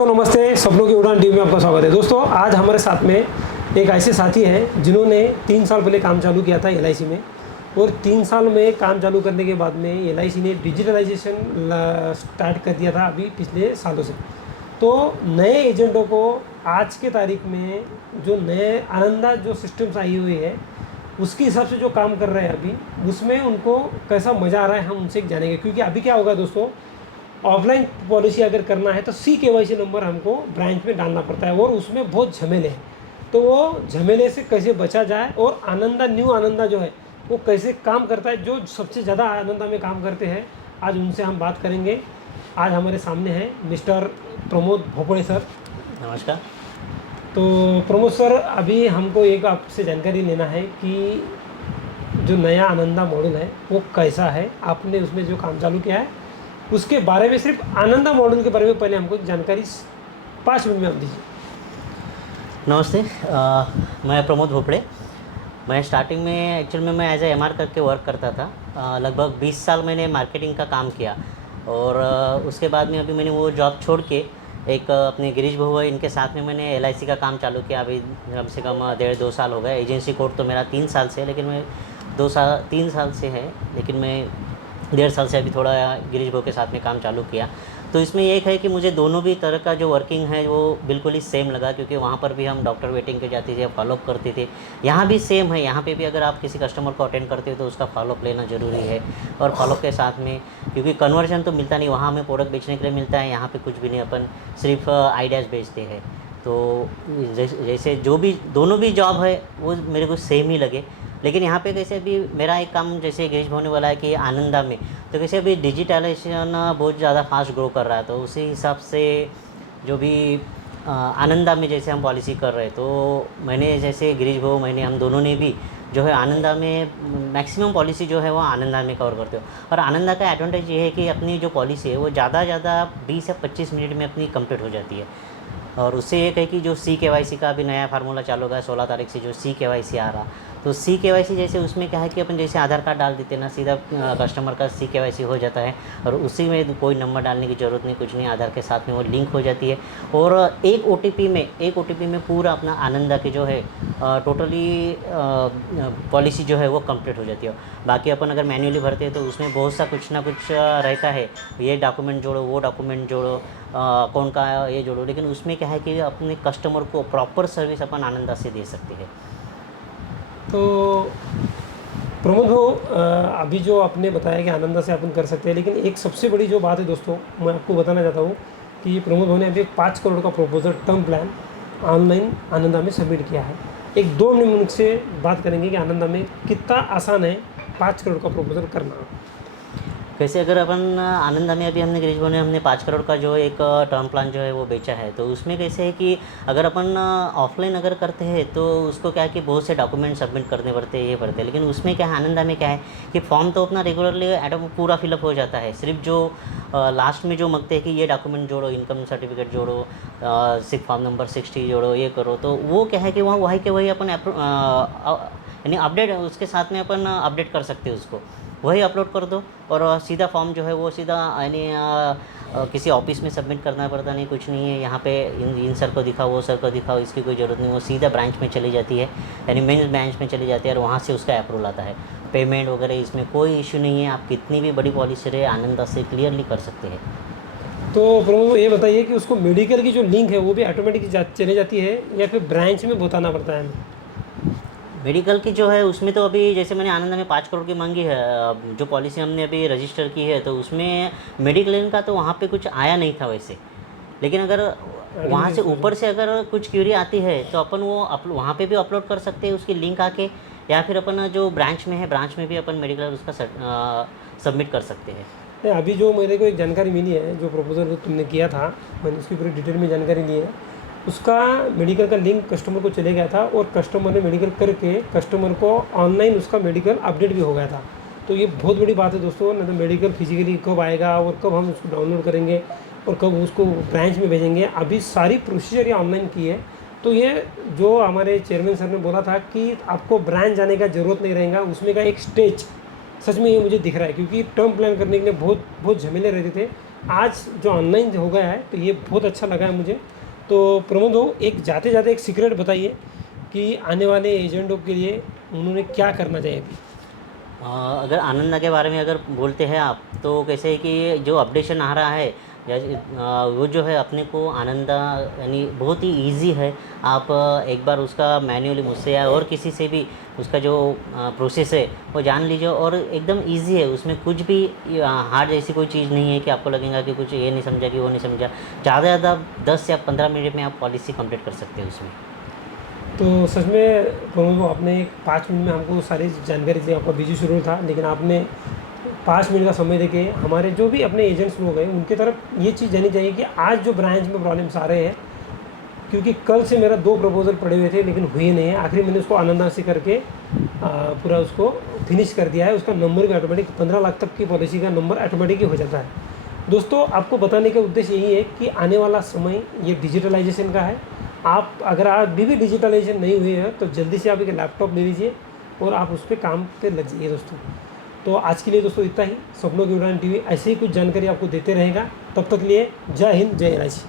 तो नमस्ते, सपनों की उड़ान टीम में आपका स्वागत है। दोस्तों, आज हमारे साथ में एक ऐसे साथी हैं जिन्होंने 3 साल पहले काम चालू किया था एलआईसी में, और 3 साल में काम चालू करने के बाद में एलआईसी ने डिजिटलाइजेशन स्टार्ट कर दिया था अभी पिछले सालों से। तो नए एजेंटों को आज के तारीख में जो नए आनंदा जो सिस्टम्स आई हुई है उसके हिसाब से जो काम कर रहे हैं अभी, उसमें उनको कैसा मज़ा आ रहा है हम उनसे जानेंगे। क्योंकि अभी क्या होगा दोस्तों, ऑफलाइन पॉलिसी अगर करना है तो CKYC नंबर हमको ब्रांच में डालना पड़ता है और उसमें बहुत झमेले हैं। तो वो झमेले से कैसे बचा जाए और आनंदा न्यू आनंदा जो है वो कैसे काम करता है, जो सबसे ज़्यादा आनंदा में काम करते हैं, आज उनसे हम बात करेंगे। आज हमारे सामने हैं मिस्टर प्रमोद भोपड़े सर। नमस्कार। तो प्रमोद सर, अभी हमको एक आपसे जानकारी लेना है कि जो नया आनंदा मॉडल है वो कैसा है, आपने उसमें जो काम चालू किया है उसके बारे में, सिर्फ आनंदा मॉडल के बारे में पहले हमको जानकारी 5 मिनट में आप दीजिए। नमस्ते, मैं प्रमोद भोपड़े। मैं स्टार्टिंग में एक्चुअल में मैं एज ए MR करके वर्क करता था। लगभग 20 साल मैंने मार्केटिंग का काम किया, और उसके बाद में अभी मैंने वो जॉब छोड़ के एक अपने गिरीश भुआ इनके साथ में मैंने LIC का काम चालू किया। अभी कम से कम 1.5-2 साल हो गए। एजेंसी कोड तो मेरा 3 साल से है, लेकिन मैं 3 साल से है, लेकिन मैं 1.5 साल से अभी थोड़ा गिरीश भो के साथ में काम चालू किया। तो इसमें एक है कि मुझे दोनों भी तरह का जो वर्किंग है वो बिल्कुल ही सेम लगा, क्योंकि वहाँ पर भी हम डॉक्टर वेटिंग पे जाते थे, फॉलोअप करते थे। यहाँ भी सेम है, यहाँ पे भी अगर आप किसी कस्टमर को अटेंड करते हो तो उसका फॉलोअप लेना ज़रूरी है। और फॉलोअप के साथ में, क्योंकि कन्वर्जन तो मिलता नहीं, वहाँ हमें प्रोडक्ट बेचने के लिए मिलता है, यहाँ पर कुछ भी नहीं, अपन सिर्फ आइडियाज़ बेचते हैं। तो जैसे जो भी दोनों भी जॉब है वो मेरे को सेम ही लगे। लेकिन यहाँ पे कैसे अभी मेरा एक काम, जैसे गिरीश भाव ने बोला है कि आनंदा में, तो कैसे अभी डिजिटलाइजेशन बहुत ज़्यादा फास्ट ग्रो कर रहा है, तो उसी हिसाब से जो भी आनंदा में जैसे हम पॉलिसी कर रहे हैं, तो मैंने जैसे गिरीश भाव, मैंने हम दोनों ने भी जो है आनंदा में मैक्सिमम पॉलिसी जो है वो आनंदा में कवर करते हो। और आनंदा का एडवांटेज ये है कि अपनी जो पॉलिसी है वो ज़्यादा 20 या 25 मिनट में अपनी कंप्लीट हो जाती है। और उससे एक है कि जो CKYC का अभी नया फार्मूला चालू होगा 16 तारीख से, जो CKYC आ रहा, तो CKYC जैसे उसमें क्या है कि अपन जैसे आधार कार्ड डाल देते हैं ना, सीधा कस्टमर का CKYC हो जाता है, और उसी में कोई नंबर डालने की ज़रूरत नहीं, कुछ नहीं, आधार के साथ में वो लिंक हो जाती है। और एक OTP में पूरा अपना आनंदा के जो है टोटली पॉलिसी जो है वो कंप्लीट हो जाती है। बाकी अपन अगर मैन्युअली भरते हैं तो उसमें बहुत सा कुछ ना कुछ रहता है, ये डॉक्यूमेंट जोड़ो, वो डॉक्यूमेंट जोड़ो, कौन का ये जोड़ो। लेकिन उसमें क्या है कि अपने कस्टमर को प्रॉपर सर्विस अपन आनंदा से दे सकते हैं। तो प्रमोद भाऊ, अभी जो आपने बताया कि आनंदा से अपन कर सकते हैं, लेकिन एक सबसे बड़ी जो बात है दोस्तों, मैं आपको बताना चाहता हूँ कि प्रमोद भाऊ ने अभी 5 करोड़ का proposal term plan online Ananda में सबमिट किया है। एक 2 मिनट से बात करेंगे कि आनंदा में कितना आसान है 5 करोड़ का प्रपोजल करना। कैसे अगर अपन आनंदा में अभी हमने गिरीश भाई ने हमने 5 करोड़ का जो एक टर्म प्लान जो है वो बेचा है, तो उसमें कैसे है कि अगर अपन ऑफलाइन अगर करते हैं तो उसको क्या है कि बहुत से डॉक्यूमेंट सबमिट करने पड़ते हैं, ये पड़ते हैं। लेकिन उसमें क्या है, आनंदा में क्या है कि फॉर्म तो अपना रेगुलरली एडम पूरा फिलअप हो जाता है, सिर्फ जो लास्ट में जो मांगते हैं कि ये डॉक्यूमेंट जोड़ो, इनकम सर्टिफिकेट जोड़ो, सिर्फ फॉर्म नंबर 60 जोड़ो, ये करो, तो वो क्या है कि वहाँ वही के वही अपन यानी अपडेट उसके साथ में अपन अपडेट कर सकते हैं, उसको वही अपलोड कर दो, और सीधा फॉर्म जो है वो सीधा यानी किसी ऑफिस में सबमिट करना पड़ता नहीं, कुछ नहीं है। यहाँ पे इन सर को दिखाओ, वो सर को दिखाओ, इसकी कोई ज़रूरत नहीं, वो सीधा ब्रांच में चली जाती है, यानी मेन ब्रांच में चली जाती है, और वहाँ से उसका अप्रूवल आता है। पेमेंट वगैरह इसमें कोई इशू नहीं है, आप कितनी भी बड़ी पॉलिसी रहे आनंदा से क्लियरली कर सकते हैं। तो प्रभु ये बताइए कि उसको मेडिकल की जो लिंक है वो भी ऑटोमेटिक चली जाती है या फिर ब्रांच में बताना पड़ता है हमें? मेडिकल की जो है उसमें तो अभी जैसे मैंने आनंद में 5 करोड़ की मांगी है, जो पॉलिसी हमने अभी रजिस्टर की है, तो उसमें मेडिक्लेम का तो वहाँ पे कुछ आया नहीं था वैसे। लेकिन अगर वहाँ से ऊपर से अगर कुछ क्यूरी आती है तो अपन वो वहाँ पे भी अपलोड कर सकते हैं उसकी लिंक आके, या फिर अपन जो ब्रांच में है ब्रांच में भी अपन मेडिकल उसका सबमिट कर सकते हैं। नहीं, अभी जो मेरे को एक जानकारी मिली है, जो प्रपोजल तुमने किया था, मैंने उसकी पूरी डिटेल में जानकारी ली है। उसका मेडिकल का लिंक कस्टमर को चले गया था और कस्टमर ने मेडिकल करके कस्टमर को ऑनलाइन उसका मेडिकल अपडेट भी हो गया था। तो ये बहुत बड़ी बात है दोस्तों, ना तो मेडिकल फिजिकली कब आएगा और कब हम उसको डाउनलोड करेंगे और कब उसको ब्रांच में भेजेंगे, अभी सारी प्रोसीजर ये ऑनलाइन की है। तो ये जो हमारे चेयरमैन सर ने बोला था कि आपको ब्रांच जाने का ज़रूरत नहीं रहेगा, उसमें का एक स्टेज सच में ये मुझे दिख रहा है, क्योंकि टर्म प्लान करने के लिए बहुत बहुत झमेले रहते थे। आज जो ऑनलाइन हो गया है तो ये बहुत अच्छा लगा है मुझे। तो प्रमोद हो, एक जाते जाते एक सीक्रेट बताइए कि आने वाले एजेंटों के लिए उन्होंने क्या करना चाहिए अभी। अगर आनंदा के बारे में अगर बोलते हैं आप, तो कैसे है कि जो अपडेशन आ रहा है, जैसे वो जो है अपने को आनंदा यानी बहुत ही इजी है। आप एक बार उसका मैन्युअली मुझसे या और किसी से भी उसका जो प्रोसेस है वो जान लीजिए, और एकदम इजी है। उसमें कुछ भी हार्ड जैसी कोई चीज़ नहीं है कि आपको लगेगा कि कुछ ये नहीं समझा कि वो नहीं समझा। ज़्यादा से ज़्यादा 10 या 15 मिनट में आप पॉलिसी कंप्लीट कर सकते हैं उसमें। तो सच में प्रमोद को आपने 5 मिनट में हमको सारी जानकारी दी। आपका बिजी शेड्यूल था, लेकिन आपने 5 मिनट का समय देके हमारे जो भी अपने एजेंट्स लोग हैं उनके तरफ ये चीज़ जानी चाहिए कि आज जो ब्रांच में प्रॉब्लम्स आ रहे हैं, क्योंकि कल से मेरा 2 प्रपोजल पड़े हुए थे लेकिन हुए नहीं है। आखिरी मैंने उसको आनंदा से करके पूरा उसको फिनिश कर दिया है। उसका नंबर भी ऑटोमेटिक 15 लाख तक की पॉलिसी का नंबर ऑटोमेटिक ही हो जाता है। दोस्तों, आपको बताने का उद्देश्य यही है कि आने वाला समय ये डिजिटलाइजेशन का है। आप अगर आप भी डिजिटलाइजेशन नहीं हुए हैं तो जल्दी से आप एक लैपटॉप ले लीजिए और आप उस पर काम पे लग जाइए दोस्तों। तो आज के लिए दोस्तों इतना ही। सपनों की उड़ान टीवी ऐसे ही कुछ जानकारी आपको देते रहेगा। तब तक लिए जय हिंद, जय एलआईसी।